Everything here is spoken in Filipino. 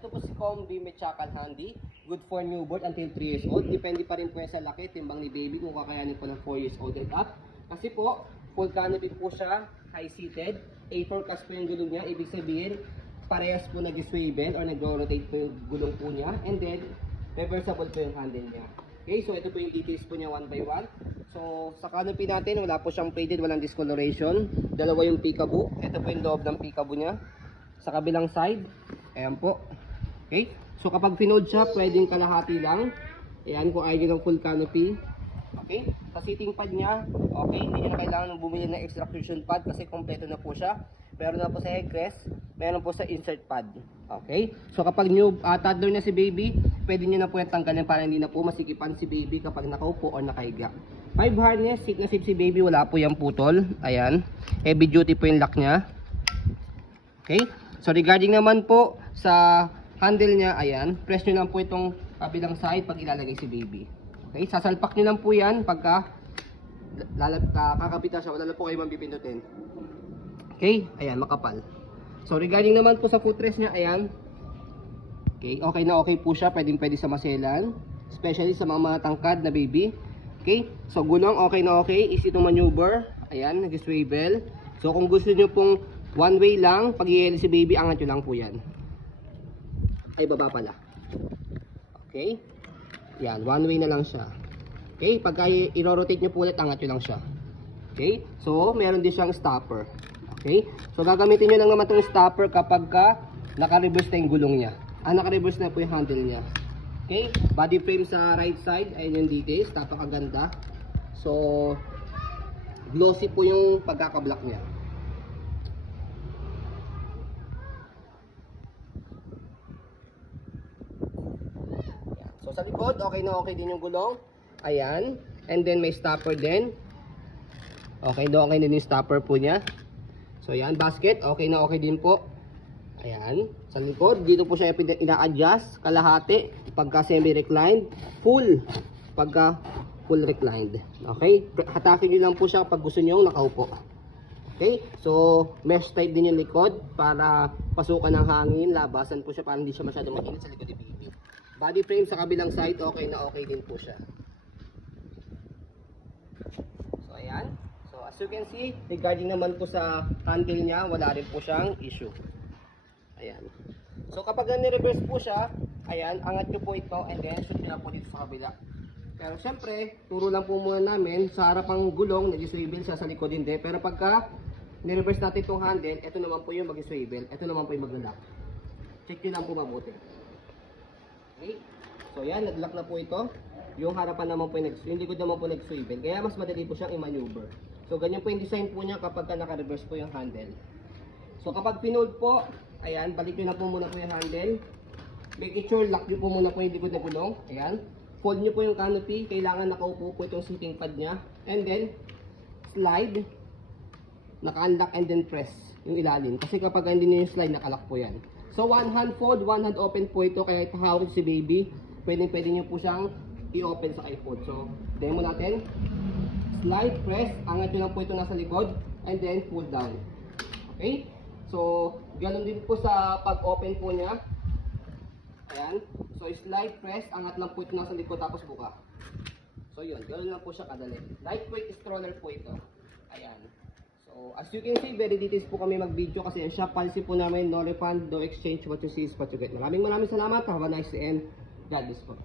Ito po si Combi Mechakal Handy. Good for newborn until 3 years old. Depende pa rin po sa laki, timbang ni baby kung kakayanin po ng 4 years old and up. Kasi po, full canopy po siya, high-seated. A4 cast po yung gulong niya. Ibig sabihin, parehas po nag-swivel or nag-rotate po yung gulong po niya. And then, reversible po yung handle niya. Okay, so ito po yung details po niya one by one. So, sa canopy natin, wala po siyang faded, walang discoloration. Dalawa yung peekaboo. Ito po yung loob ng peekaboo niya. Sa kabilang side, ayan po. Okay, so kapag pinode siya, pwedeng kalahati lang. Ayan, kung ayaw nyo ng full canopy. Okay, sa seating pad niya, okay, hindi nyo na kailangan bumili ng extra cushion pad kasi kompleto na po siya. Meron na po sa headrest, meron po sa insert pad. Okay, so kapag new toddler na si baby, pwede nyo na po yung tanggalin para hindi na po masikipan si baby kapag nakaupo o nakahiga. 5 harness, seat na seat si baby, wala po yung putol. Ayan, heavy duty po yung lock niya. Okay, so regarding naman po sa handle niya, ayan, press nyo lang po itong kabilang side pag ilalagay si baby. Okay, sasalpak nyo lang po yan pagka kakapita siya, wala na po kayo mabipindutin. Okay, ayan, makapal. So regarding naman po sa footrest niya, ayan, okay, okay na okay po siya, pwede sa maselan, especially sa mga tangkad na baby. Okay, so gulong okay na okay, easy to maneuver, ayan, nag-swivel. So kung gusto nyo pong one way lang, pag i-heli si baby, angat nyo lang po yan. Ay, baba pala. Okay, yan, one way na lang siya. Okay, pagka i-rotate nyo po ulit, angat nyo lang siya. Okay, so meron din siyang stopper. Okay, so gagamitin nyo lang naman itong stopper kapag naka-reverse na yung gulong niya. Naka-reverse na po yung handle niya. Okay, body frame sa right side, ayun yung details, napakaganda. So, glossy po yung pagkaka-block niya. So sa likod, okay na okay din yung gulong. Ayan. And then may stopper din. Okay na okay din yung stopper po niya. So ayan, basket, okay na okay din po. Ayan. Sa likod, dito po siya ina-adjust. Kalahati, pagka semi-reclined. Full, pagka full reclined. Okay? Hatakin nyo lang po siya pag gusto nyo nakaupo. Okay? So, mesh tight din yung likod para pasukan ng hangin. Labasan po siya para hindi siya masyadong mainit sa likod ni baby. Body frame sa kabilang side, okay na okay din po siya. So, ayan. So, as you can see, regarding naman po sa handle niya, wala rin po siyang issue. Ayan. So, kapag ni-reverse po siya, ayan, angat nyo po ito and then shoot nyo na po dito sa kabila. Pero syempre, turo lang po muna namin, sa harapang gulong, nag-swivel siya, sa likod hindi. Pero pagka ni-reverse natin itong handle, ito naman po yung mag-swivel, ito naman po yung mag-lock. Check nyo lang po mabuti. Okay. So yan, nag-lock na po ito. Yung harapan naman po yung likod naman po nag-swivel. Kaya mas madali po siyang i-maneuver. So ganyan po yung design po niya kapag naka-reverse po yung handle. So kapag pinold po, ayan, balik nyo na po muna po yung handle. Make sure lock nyo po muna po yung likod na gulong. Ayan. Fold nyo po yung canopy. Kailangan nakaupo po itong seating pad niya. And then, slide. Naka-unlock and then press yung ilalim. Kasi kapag hindi nyo yung slide, naka-lock po yan. So, one hand fold, one hand open po ito. Kaya hawak si baby, pwede nyo po siyang i-open sa i-fold. So, demo natin. Slide, press, angat nyo lang po ito nasa likod, and then pull down. Okay? So, ganun din po sa pag-open po niya. Ayan. So, slide, press, angat lang po ito nasa likod, tapos buka. So, yun. Ganun lang po siya kadali. Lightweight stroller po ito. Ayan. So, as you can see, very details po kami mag-video kasi yung shop policy po namin, no refund, no exchange, what you see is what you get. Maraming salamat. Have a nice day and God bless po.